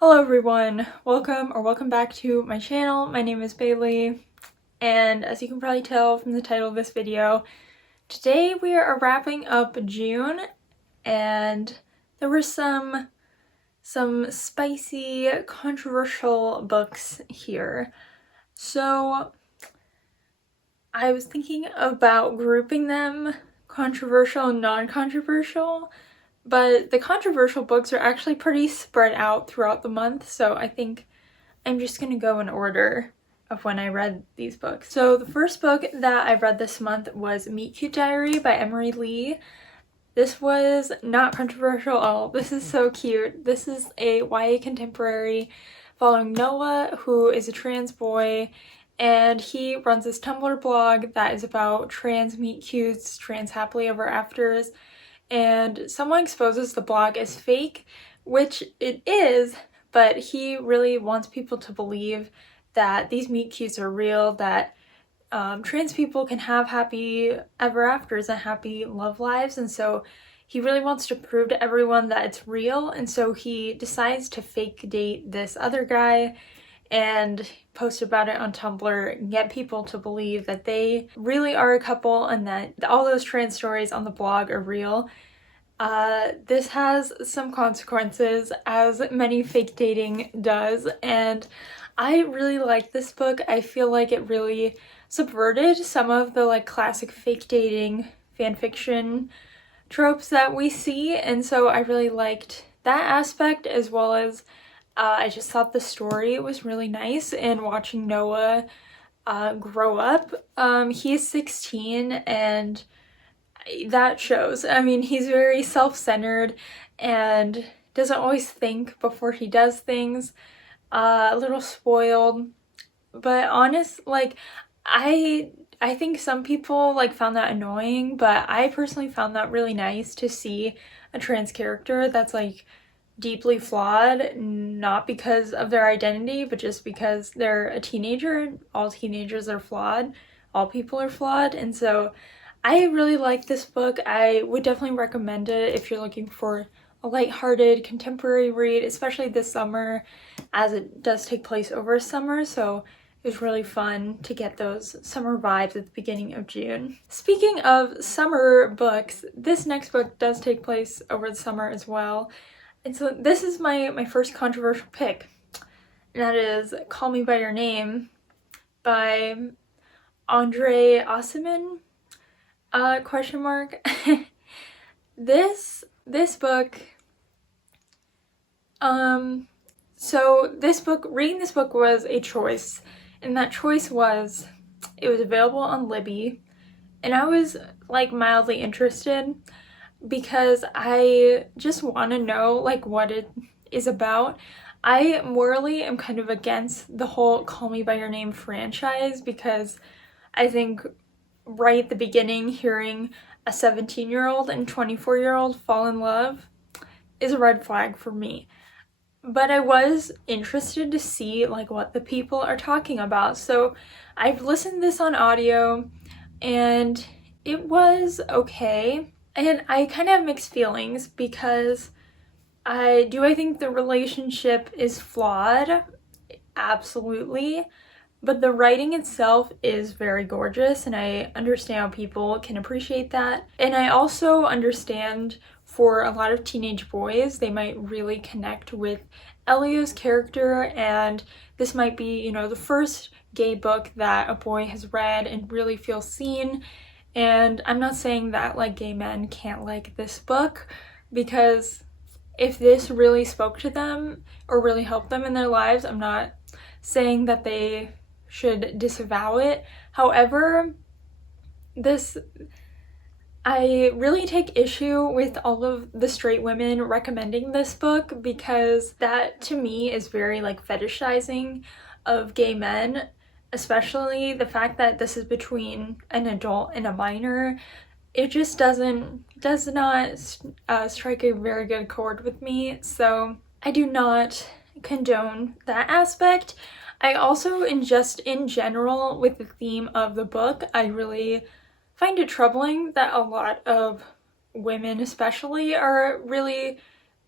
Hello everyone, welcome back to my channel. My name is Bailey, and as you can probably tell from the title of this video, today we are wrapping up June, and there were some spicy, controversial books here. So I was thinking about grouping them controversial and non-controversial, but the controversial books are actually pretty spread out throughout the month, so I think I'm just gonna go in order of when I read these books. So the first book that I read this month was Meet Cute Diary by Emery Lee. This was not controversial at all. This is so cute. This is a YA contemporary following Noah, who is a trans boy, and he runs this Tumblr blog that is about trans meet cutes, trans happily ever afters, and someone exposes the blog as fake, which it is, but he really wants people to believe that these meet cutes are real, that trans people can have happy ever afters and happy love lives, and so he really wants to prove to everyone that it's real, and so he decides to fake date this other guy and post about it on Tumblr and get people to believe that they really are a couple and that all those trans stories on the blog are real. This has some consequences, as many fake dating does, and I really like this book. I feel like it really subverted some of the classic fake dating fanfiction tropes that we see, and so I really liked that aspect, as well as I just thought the story was really nice, and watching Noah grow up. He's 16 and that shows. I mean, he's very self-centered and doesn't always think before he does things, a little spoiled, but I think some people found that annoying, but I personally found that really nice to see a trans character that's deeply flawed, not because of their identity, but just because they're a teenager. All teenagers are flawed, all people are flawed, and so I really like this book. I would definitely recommend it if you're looking for a lighthearted contemporary read, especially this summer, as it does take place over summer, so it was really fun to get those summer vibes at the beginning of June. Speaking of summer books, this next book does take place over the summer as well, and so this is my first controversial pick, and that is Call Me By Your Name by Andre Aciman. Question mark. This book, reading this book was a choice, and that choice was, it was available on Libby, and I was mildly interested because I just want to know what it is about. I morally am kind of against the whole Call Me By Your Name franchise, because I think right at the beginning, hearing a 17-year-old and 24-year-old fall in love is a red flag for me. But I was interested to see what the people are talking about, so I've listened to this on audio and it was okay, and I kind of have mixed feelings because I think the relationship is flawed, absolutely. But the writing itself is very gorgeous, and I understand how people can appreciate that. And I also understand for a lot of teenage boys, they might really connect with Elio's character, and this might be, the first gay book that a boy has read and really feels seen. And I'm not saying that gay men can't like this book, because if this really spoke to them or really helped them in their lives, I'm not saying that they should disavow it. However, I really take issue with all of the straight women recommending this book, because that to me is very fetishizing of gay men, especially the fact that this is between an adult and a minor. It just does not strike a very good chord with me, so I do not condone that aspect. I also, in general, with the theme of the book, I really find it troubling that a lot of women especially are really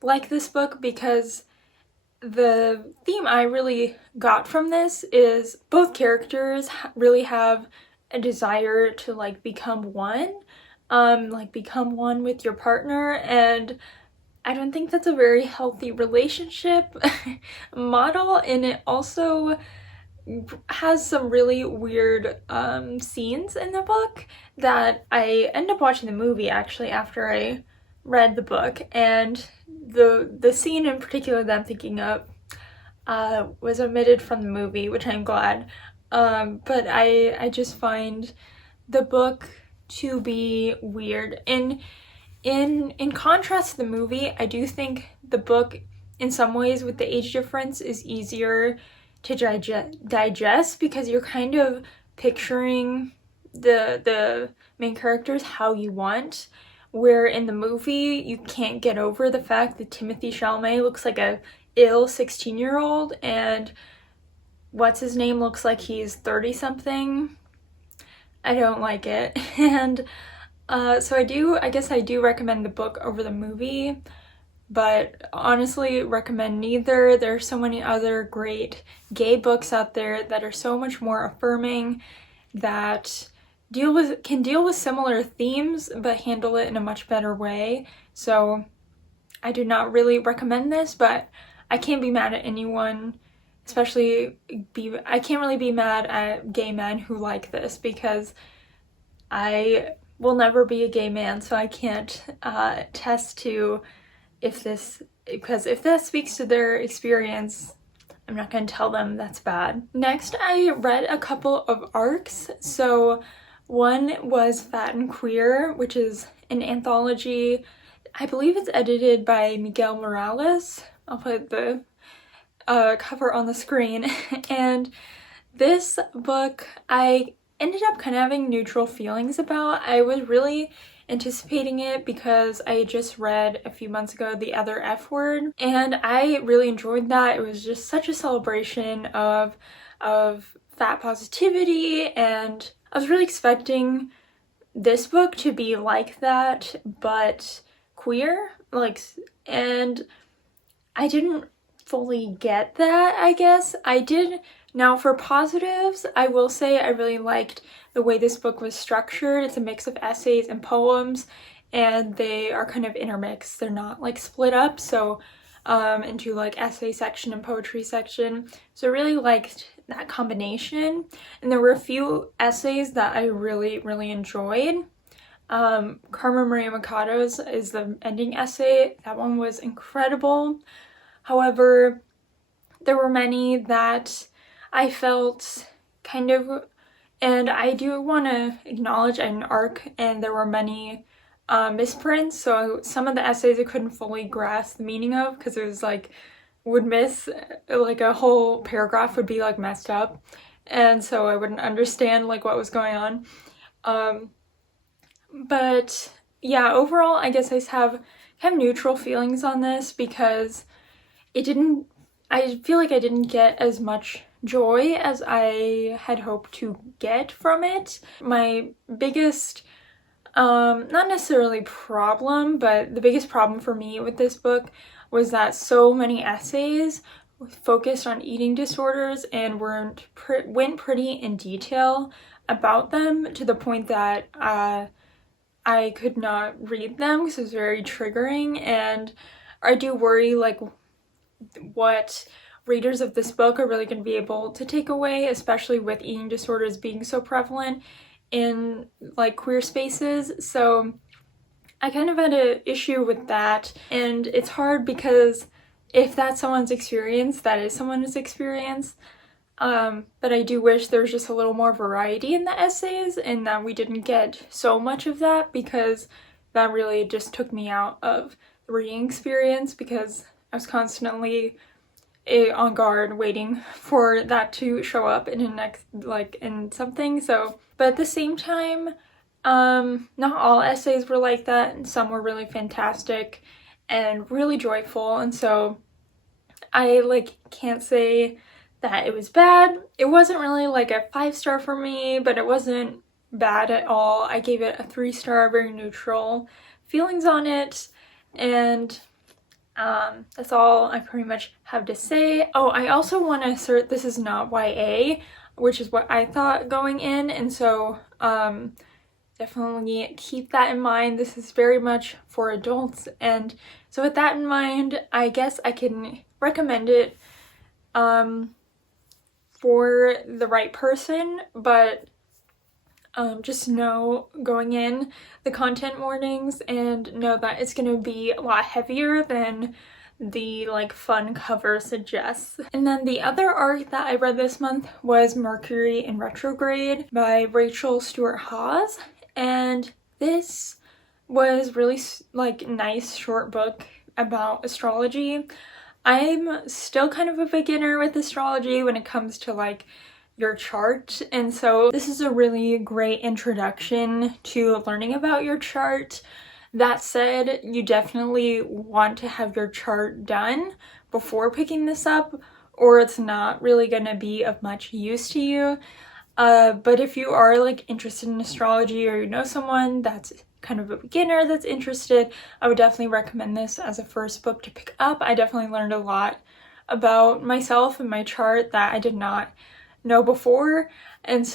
like this book, because the theme I really got from this is both characters really have a desire to like become one, like become one with your partner, and I don't think that's a very healthy relationship model, and it also has some really weird scenes in the book that I ended up watching the movie actually after I read the book, and the scene in particular that I'm thinking of was omitted from the movie, which I'm glad. But I just find the book to be weird. And in contrast to the movie, I do think the book, in some ways, with the age difference, is easier to digest because you're kind of picturing the main characters how you want. Where in the movie, you can't get over the fact that Timothée Chalamet looks like a ill 16-year-old and what's his name looks like he's 30 something. I don't like it. And so I guess I do recommend the book over the movie, but honestly recommend neither. There are so many other great gay books out there that are so much more affirming, that can deal with similar themes but handle it in a much better way. So I do not really recommend this, but I can't be mad at anyone, I can't really be mad at gay men who like this because I will never be a gay man, so I can't attest to because if that speaks to their experience, I'm not going to tell them that's bad. Next, I read a couple of arcs. So one was Fat and Queer, which is an anthology. I believe it's edited by Miguel Morales. I'll put the cover on the screen. And this book, I ended up kind of having neutral feelings about. I was really anticipating it because I had just read a few months ago The Other F Word, and I really enjoyed that. It was just such a celebration of fat positivity, and I was really expecting this book to be like that, but queer, and I didn't fully get that, I guess. I did. Now for positives, I will say I really liked the way this book was structured. It's a mix of essays and poems, and they are kind of intermixed. They're not like split up, so into like essay section and poetry section. So I really liked that combination. And there were a few essays that I really, really enjoyed. Carmen Maria Machado's is the ending essay. That one was incredible. However, there were many that I felt kind of, and I do want to acknowledge an arc, and there were many misprints, so some of the essays I couldn't fully grasp the meaning of because it was like, would miss, like a whole paragraph would be like messed up, and so I wouldn't understand like what was going on. But yeah, overall, I guess I have kind of neutral feelings on this because I feel like I didn't get as much joy as I had hoped to get from it. My biggest, not necessarily problem, but the biggest problem for me with this book was that so many essays focused on eating disorders and went pretty in detail about them to the point that I could not read them because it was very triggering, and I do worry like what readers of this book are really going to be able to take away, especially with eating disorders being so prevalent in like queer spaces. So I kind of had an issue with that, and it's hard because if that's someone's experience, that is someone's experience. But I do wish there was just a little more variety in the essays and that we didn't get so much of that, because that really just took me out of the reading experience because I was constantly on guard waiting for that to show up in the next, like in something. So, but at the same time, not all essays were like that, and some were really fantastic and really joyful, and so I like can't say that it was bad. It wasn't really like a 5-star for me, but it wasn't bad at all. I gave it a 3-star, very neutral feelings on it, and That's all I pretty much have to say. Oh, I also want to assert this is not YA, which is what I thought going in, and so definitely keep that in mind. This is very much for adults, and so with that in mind, I guess I can recommend it for the right person, but just know going in the content warnings and know that it's gonna be a lot heavier than the like fun cover suggests. And then the other arc that I read this month was Mercury in Retrograde by Rachel Stewart Hawes, and this was really like nice short book about astrology. I'm still kind of a beginner with astrology when it comes to like your chart, and so this is a really great introduction to learning about your chart. That said, you definitely want to have your chart done before picking this up, or it's not really gonna be of much use to you. But if you are like interested in astrology, or you know someone that's kind of a beginner that's interested, I would definitely recommend this as a first book to pick up. I definitely learned a lot about myself and my chart that I did not know before, and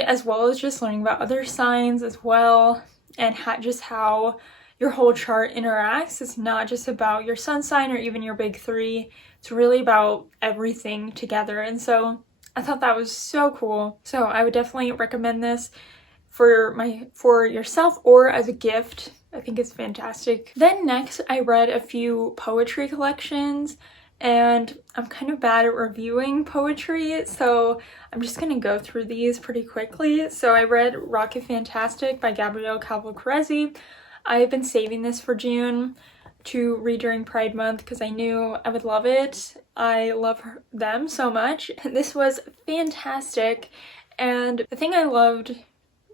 as well as just learning about other signs as well, and just how your whole chart interacts. It's not just about your sun sign or even your big three, it's really about everything together, and so I thought that was so cool. So I would definitely recommend this for yourself or as a gift. I think it's fantastic. Then next I read a few poetry collections, and I'm kind of bad at reviewing poetry, so I'm just gonna go through these pretty quickly. So I read Rocket Fantastic by Gabrielle Cavalcaresi. I've been saving this for June to read during Pride Month because I knew I would love it. I love them so much. This was fantastic, and the thing I loved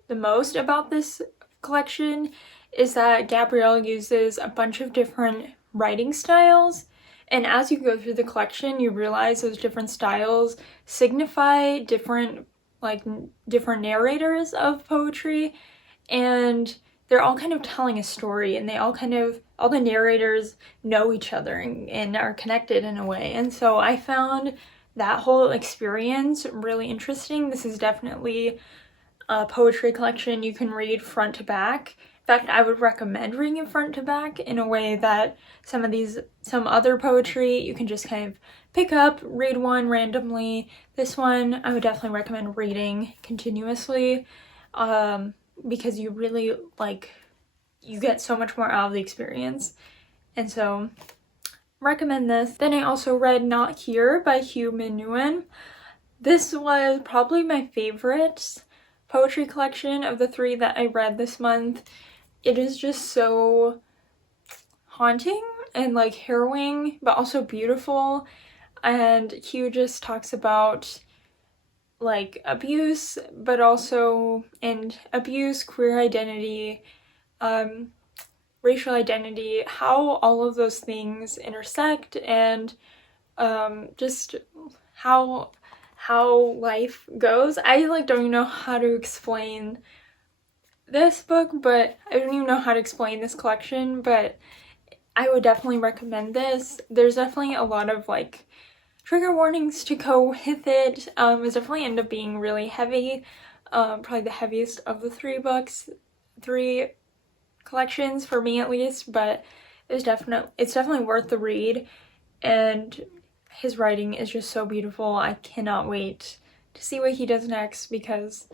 the most about this collection is that Gabrielle uses a bunch of different writing styles, and as you go through the collection you realize those different styles signify different narrators of poetry, and they're all kind of telling a story, and all the narrators know each other and are connected in a way, and so I found that whole experience really interesting. This is definitely a poetry collection you can read front to back. In fact, I would recommend reading it front to back in a way that some other poetry you can just kind of pick up, read one randomly. This one I would definitely recommend reading continuously, because you really you get so much more out of the experience, and so recommend this. Then I also read Not Here by Hugh Min Nguyen. This was probably my favorite poetry collection of the three that I read this month. It is just so haunting and like harrowing, but also beautiful, and Hugh just talks about like abuse, but also abuse, queer identity, racial identity, how all of those things intersect, and just how life goes. I don't even know how to explain this book, but I don't even know how to explain this collection, but I would definitely recommend this. There's definitely a lot of trigger warnings to go with it. It definitely ended up being really heavy, probably the heaviest of the three collections for me at least, but it's definitely worth the read, and his writing is just so beautiful. I cannot wait to see what he does next because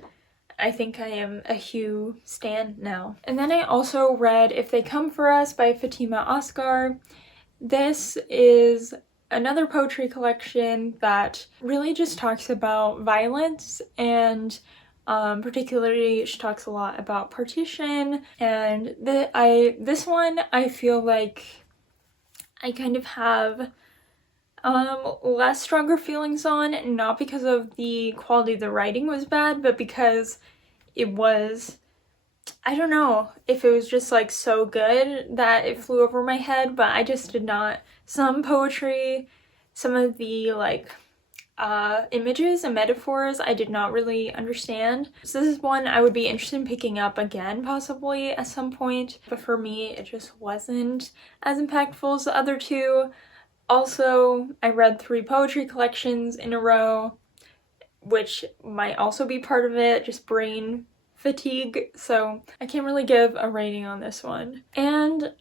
I think I am a Hugh stan now. And then I also read If They Come For Us by Fatima Asghar. This is another poetry collection that really just talks about violence, and particularly she talks a lot about partition, and this one I feel like I kind of have less stronger feelings on, not because of the quality of the writing was bad, but because it was, I don't know if it was just so good that it flew over my head, but I just did not. Some poetry, some of the images and metaphors I did not really understand. So this is one I would be interested in picking up again possibly at some point, but for me it just wasn't as impactful as the other two. Also, I read 3 poetry collections in a row, which might also be part of it, just brain fatigue, so I can't really give a rating on this one. And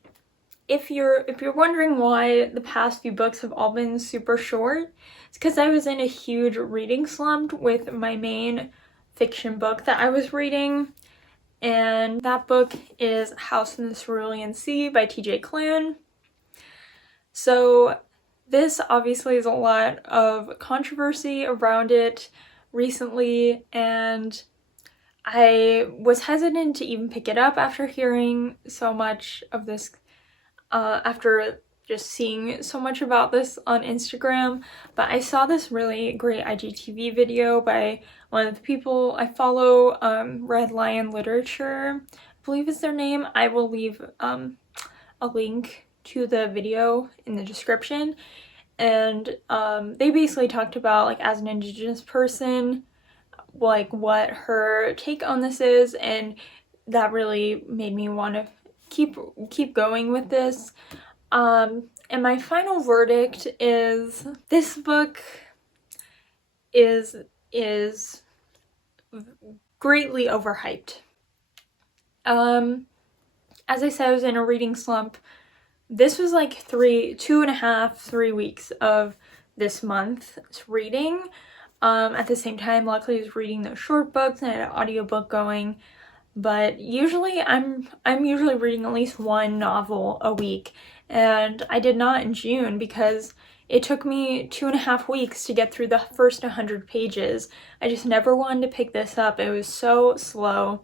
if you're wondering why the past few books have all been super short, it's because I was in a huge reading slump with my main fiction book that I was reading, and that book is House in the Cerulean Sea by TJ Klune. So this obviously is a lot of controversy around it recently, and I was hesitant to even pick it up after hearing so much of this, after just seeing so much about this on Instagram, but I saw this really great IGTV video by one of the people I follow, Red Lion Literature, I believe is their name. I will leave a link to the video in the description, and they basically talked about, like, as an Indigenous person, like what her take on this is, and that really made me want to keep going with this. And my final verdict is this book is greatly overhyped. As I said, I was in a reading slump. This was like 3 weeks of this month's reading. At the same time, luckily I was reading those short books and I had an audiobook going, but usually I'm usually reading at least 1 novel a week, and I did not in June because it took me 2.5 weeks to get through the first 100 pages. I just never wanted to pick this up. It was so slow.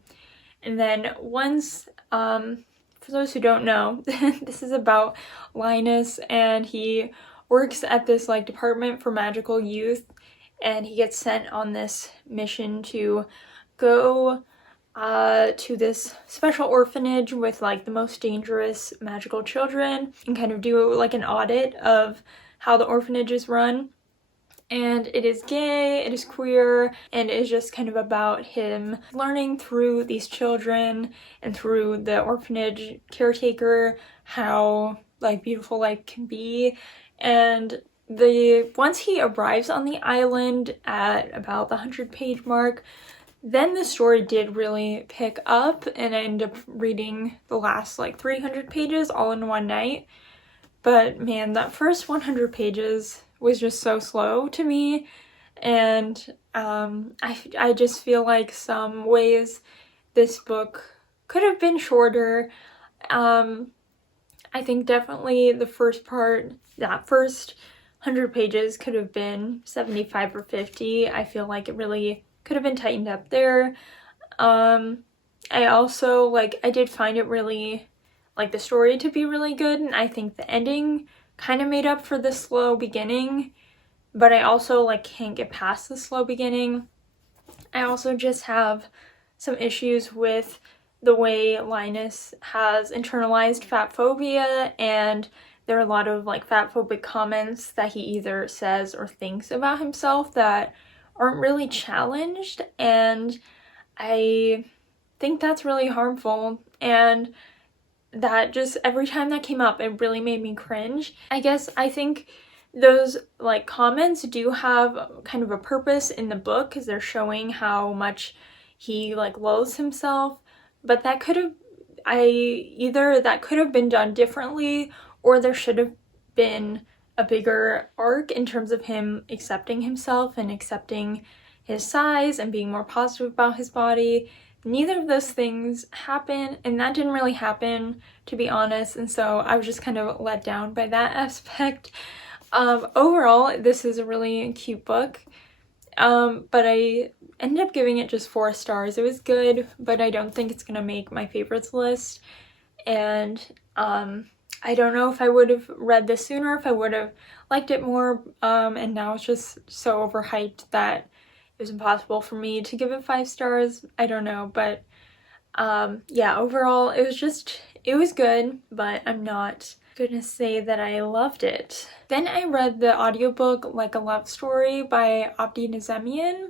And then once, for those who don't know, this is about Linus, and he works at this like department for magical youth, and he gets sent on this mission to go to this special orphanage with like the most dangerous magical children and kind of do like an audit of how the orphanage is run. And it is gay, it is queer, and it is just kind of about him learning through these children and through the orphanage caretaker how like beautiful life can be. And once he arrives on the island at about the 100-page mark, then the story did really pick up, and I ended up reading the last like 300 pages all in one night. But man, that first 100 pages was just so slow to me, and I just feel like some ways this book could have been shorter. I think definitely the first part, that first 100 pages could have been 75 or 50. I feel like it really could have been tightened up there. I also, like, I did find it really, like, the story to be really good, and I think the ending kind of made up for the slow beginning, but I also, like, can't get past the slow beginning. I also just have some issues with the way Linus has internalized fat phobia, and there are a lot of, like, fat phobic comments that he either says or thinks about himself that aren't really challenged, and I think that's really harmful, and that just every time that came up it really made me cringe. I think those like comments do have kind of a purpose in the book because they're showing how much he like loathes himself, but that could have either that could have been done differently, or there should have been a bigger arc in terms of him accepting himself and accepting his size and being more positive about his body. Neither of those things happen, and that didn't really happen, to be honest, and so I was just kind of let down by that aspect. Overall, this is a really cute book, but I ended up giving it just 4 stars. It was good, but I don't think it's gonna make my favorites list, and I don't know if I would have read this sooner, if I would have liked it more, and now it's just so overhyped that it was impossible for me to give it 5 stars. I don't know, but yeah, overall it was good, but I'm not gonna say that I loved it. Then I read the audiobook Like a Love Story by Abdi Nazemian,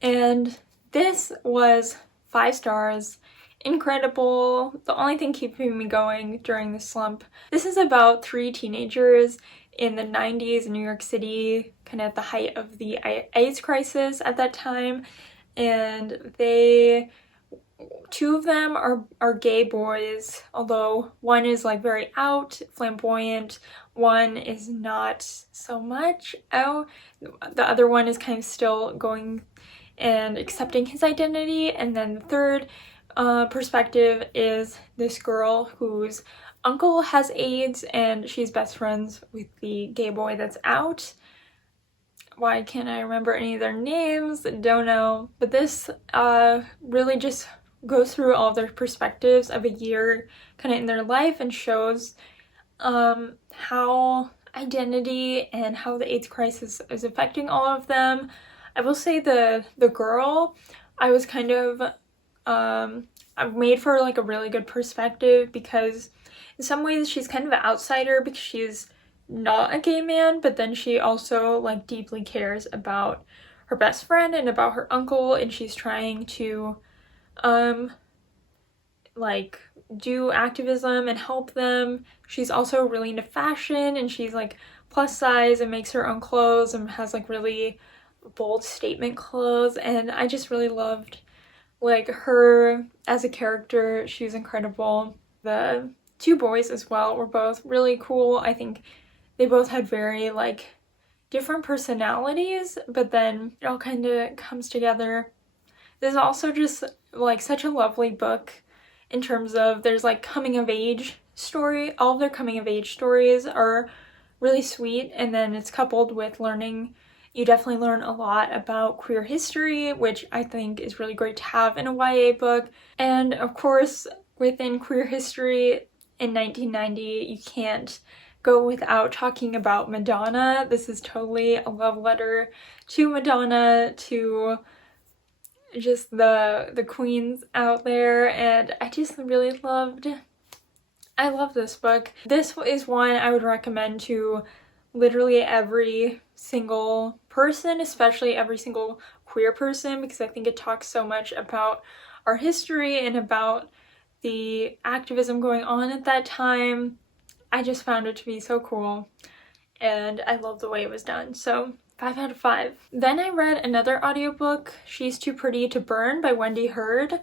and this was 5 stars. Incredible. The only thing keeping me going during the slump. This is about 3 teenagers in the 90s in New York City, kind of at the height of the AIDS crisis at that time, and 2 of them are gay boys, although one is like very out, flamboyant, one is not so much out. The other one is kind of still going and accepting his identity, and then the third perspective is this girl whose uncle has AIDS and she's best friends with the gay boy that's out. Why can't I remember any of their names? Don't know. But this really just goes through all their perspectives of a year kind of in their life and shows how identity and how the AIDS crisis is affecting all of them. I will say the girl, I was kind of I've made for like a really good perspective, because in some ways she's kind of an outsider because she's not a gay man, but then she also like deeply cares about her best friend and about her uncle, and she's trying to like do activism and help them. She's also really into fashion, and she's like plus size and makes her own clothes and has like really bold statement clothes, and I just really loved like her as a character. She's incredible. The 2 boys as well were both really cool. I think they both had very like different personalities, but then it all kind of comes together. This is also just like such a lovely book in terms of there's like coming of age story. All of their coming of age stories are really sweet, and then it's coupled with learning. You definitely learn a lot about queer history, which I think is really great to have in a YA book. And of course, within queer history in 1990, you can't go without talking about Madonna. This is totally a love letter to Madonna, to just the queens out there, and I just really I love this book. This is one I would recommend to literally every single person, especially every single queer person, because I think it talks so much about our history and about the activism going on at that time. I just found it to be so cool, and I love the way it was done. So 5 out of 5. Then I read another audiobook, She's Too Pretty to Burn by Wendy Hurd.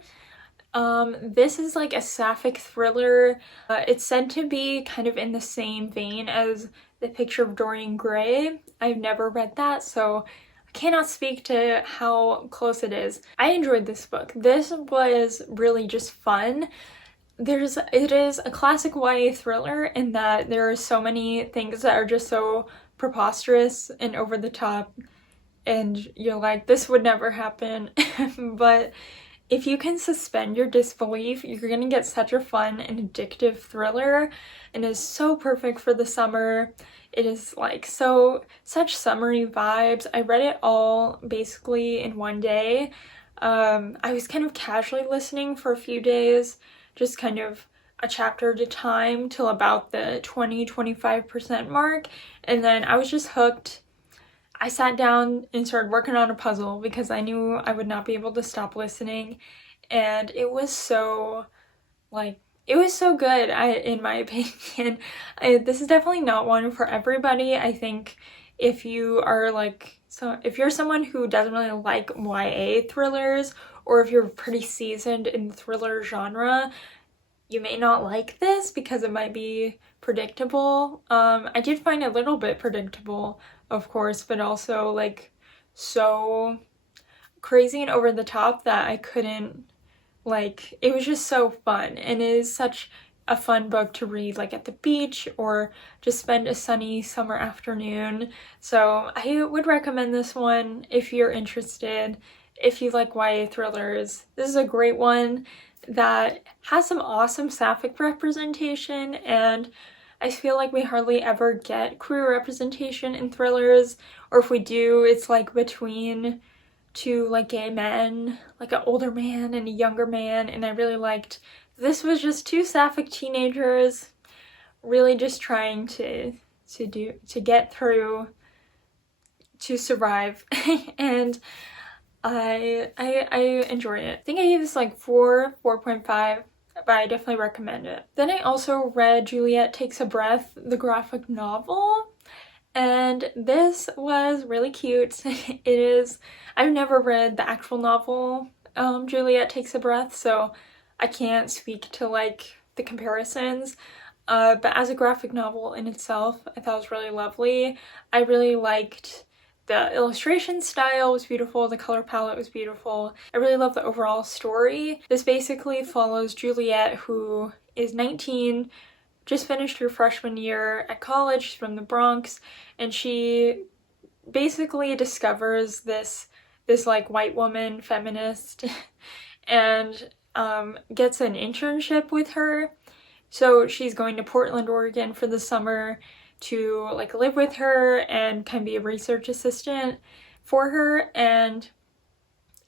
This is like a sapphic thriller. It's said to be kind of in the same vein as The Picture of Dorian Gray. I've never read that, so I cannot speak to how close it is. I enjoyed this book. This was really just fun. It is a classic YA thriller in that there are so many things that are just so preposterous and over the top, and you're like, this would never happen. But if you can suspend your disbelief, you're gonna get such a fun and addictive thriller, and is so perfect for the summer. It is like such summery vibes. I read it all basically in one day. I was kind of casually listening for a few days, just kind of a chapter at a time till about the 20-25% mark, and then I was just hooked. I sat down and started working on a puzzle because I knew I would not be able to stop listening, and it was so good, in my opinion. This is definitely not one for everybody. I think if you are if you're someone who doesn't really like YA thrillers, or if you're pretty seasoned in the thriller genre, you may not like this because it might be predictable. I did find it a little bit predictable, of course, but also like so crazy and over the top that I couldn't, like, it was just so fun, and it is such a fun book to read like at the beach or just spend a sunny summer afternoon. So I would recommend this one if you're interested, if you like YA thrillers. This is a great one that has some awesome sapphic representation, and I feel like we hardly ever get queer representation in thrillers, or if we do, it's like between 2 like gay men, like an older man and a younger man, and I really liked this was just 2 sapphic teenagers really just trying to get through, to survive. And I enjoy it. I think I gave this like 4.5, but I definitely recommend it. Then I also read Juliet Takes a Breath, the graphic novel, and this was really cute. I've never read the actual novel, Juliet Takes a Breath, so I can't speak to like the comparisons. But as a graphic novel in itself, I thought it was really lovely. I really liked the illustration style was beautiful, the color palette was beautiful. I really love the overall story. This basically follows Juliet, who is 19, just finished her freshman year at college. She's from the Bronx, and she basically discovers this like white woman feminist and gets an internship with her. So she's going to Portland, Oregon for the summer to like live with her and kind of be a research assistant for her. And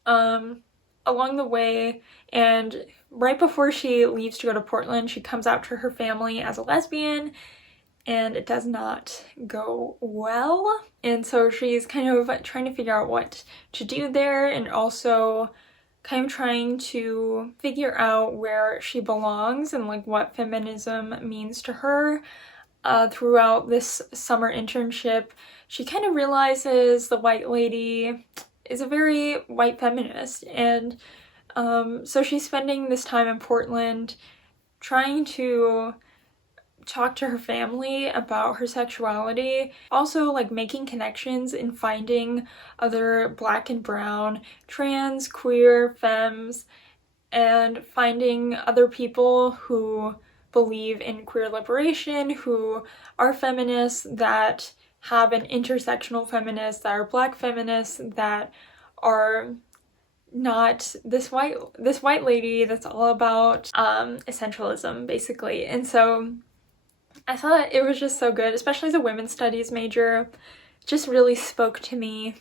along the way, and right before she leaves to go to Portland, she comes out to her family as a lesbian, and it does not go well. And so she's kind of trying to figure out what to do there, and also kind of trying to figure out where she belongs and like what feminism means to her. Throughout this summer internship, she kind of realizes the white lady is a very white feminist, and so she's spending this time in Portland trying to talk to her family about her sexuality, also like making connections and finding other Black and brown, trans, queer, femmes, and finding other people who believe in queer liberation, who are feminists, that have an intersectional feminist, that are Black feminists, that are not this white lady that's all about essentialism, basically. And so I thought it was just so good, especially as a women's studies major. It just really spoke to me.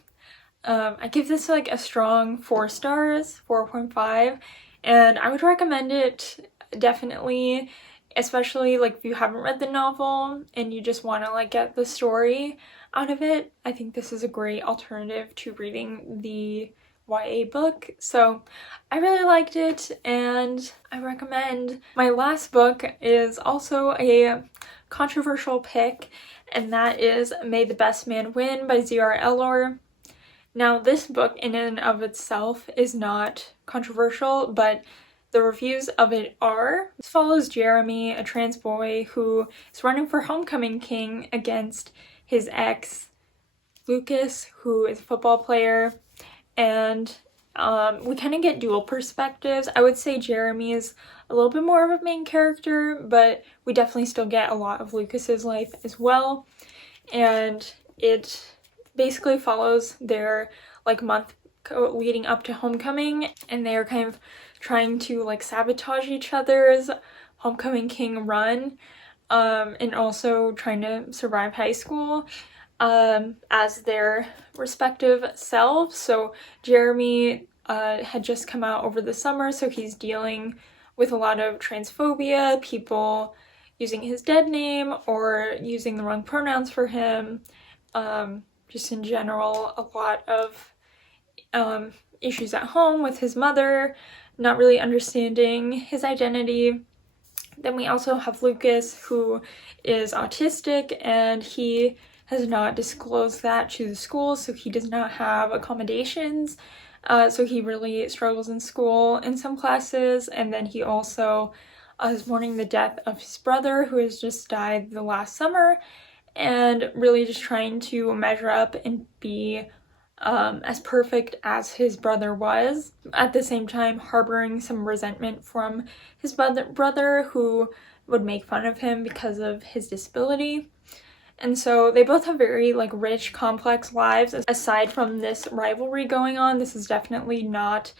I give this like a strong 4 stars, 4.5, and I would recommend it definitely, especially like if you haven't read the novel and you just want to like get the story out of it. I think this is a great alternative to reading the YA book. So I really liked it and I recommend. My last book is also a controversial pick, and that is May the Best Man Win by Z.R. Elor. Now this book in and of itself is not controversial, but the reviews of it are. This follows Jeremy, a trans boy who is running for homecoming king against his ex, Lucas, who is a football player, and we kind of get dual perspectives. I would say Jeremy is a little bit more of a main character, but we definitely still get a lot of Lucas's life as well. And it basically follows their like month leading up to homecoming, and they are kind of trying to like sabotage each other's homecoming king run, and also trying to survive high school as their respective selves. So Jeremy had just come out over the summer, so he's dealing with a lot of transphobia, people using his dead name or using the wrong pronouns for him, just in general a lot of issues at home with his mother, not really understanding his identity. Then we also have Lucas, who is autistic, and he has not disclosed that to the school, so he does not have accommodations. So he really struggles in school in some classes, and then he also is mourning the death of his brother, who has just died the last summer, and really just trying to measure up and be as perfect as his brother was, at the same time harboring some resentment from his brother, who would make fun of him because of his disability. And so they both have very like rich, complex lives. Aside from this rivalry going on, this is definitely not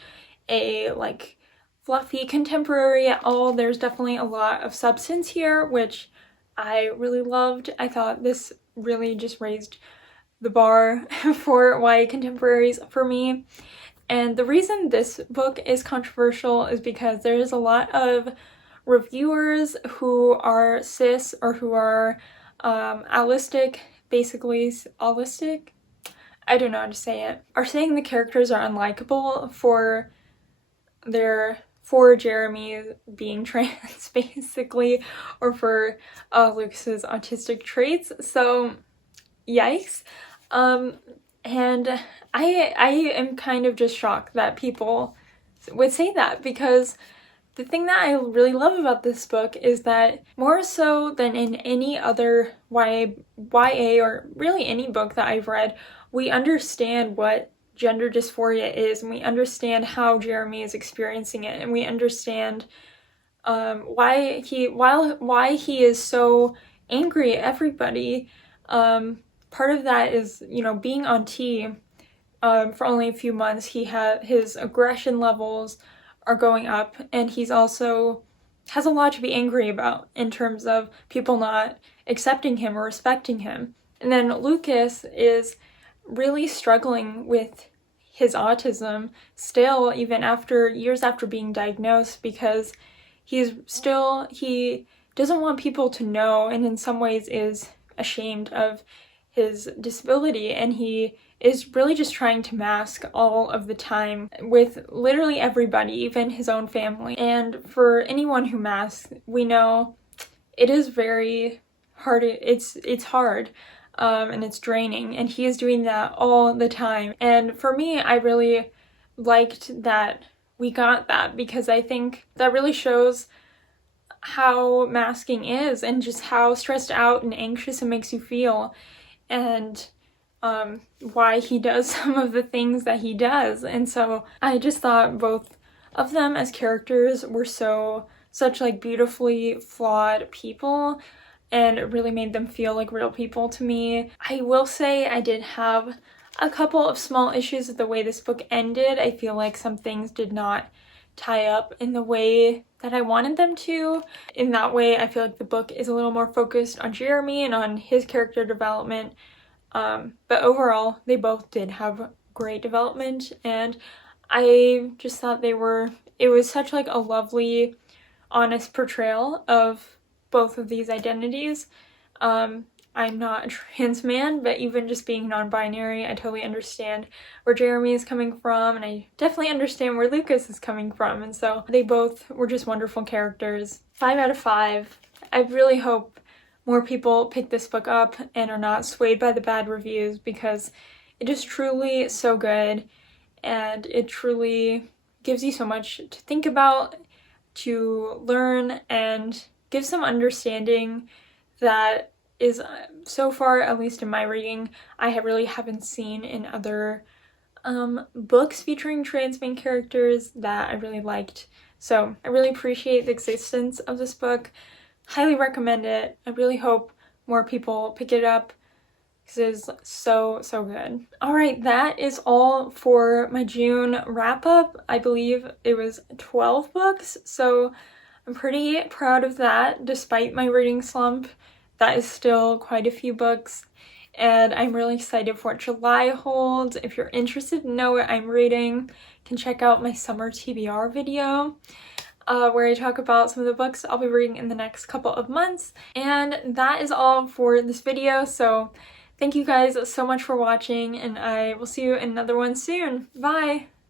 a like fluffy contemporary at all. There's definitely a lot of substance here, which I really loved. I thought this really just raised the bar for YA contemporaries for me. And the reason this book is controversial is because there is a lot of reviewers who are cis or who are allistic, basically allistic, I don't know how to say it, are saying the characters are unlikable for Jeremy being trans, basically, or for Lucas's autistic traits. So, yikes. And I am kind of just shocked that people would say that, because the thing that I really love about this book is that more so than in any other YA or really any book that I've read, we understand what gender dysphoria is, and we understand how Jeremy is experiencing it, and we understand why he is so angry at everybody. Part of that is, you know, being on T for only a few months, his aggression levels are going up, and he's also has a lot to be angry about in terms of people not accepting him or respecting him. And then Lucas is really struggling with his autism still, even after years after being diagnosed, because he doesn't want people to know, and in some ways is ashamed of his disability, and he is really just trying to mask all of the time with literally everybody, even his own family. And for anyone who masks, we know it is very hard. It's hard. And it's draining, and he is doing that all the time. And for me, I really liked that we got that, because I think that really shows how masking is, and just how stressed out and anxious it makes you feel, and why he does some of the things that he does. And so I just thought both of them as characters were such like beautifully flawed people, and it really made them feel like real people to me. I will say I did have a couple of small issues with the way this book ended. I feel like some things did not tie up in the way that I wanted them to. In that way, I feel like the book is a little more focused on Jeremy and on his character development. But overall, they both did have great development, and I just thought it was such like a lovely, honest portrayal of both of these identities. I'm not a trans man, but even just being non-binary, I totally understand where Jeremy is coming from, and I definitely understand where Lucas is coming from, and so they both were just wonderful characters. 5 out of 5. I really hope more people pick this book up and are not swayed by the bad reviews, because it is truly so good, and it truly gives you so much to think about, to learn, and give some understanding that is so far, at least in my reading, I really haven't seen in other books featuring trans main characters that I really liked. So I really appreciate the existence of this book. Highly recommend it. I really hope more people pick it up, because it is so good. Alright, that is all for my June wrap-up. I believe it was 12 books, so I'm pretty proud of that. Despite my reading slump, that is still quite a few books, and I'm really excited for what July holds. If you're interested to know what I'm reading, you can check out my summer TBR video, where I talk about some of the books I'll be reading in the next couple of months. And that is all for this video, so thank you guys so much for watching, and I will see you in another one soon. Bye!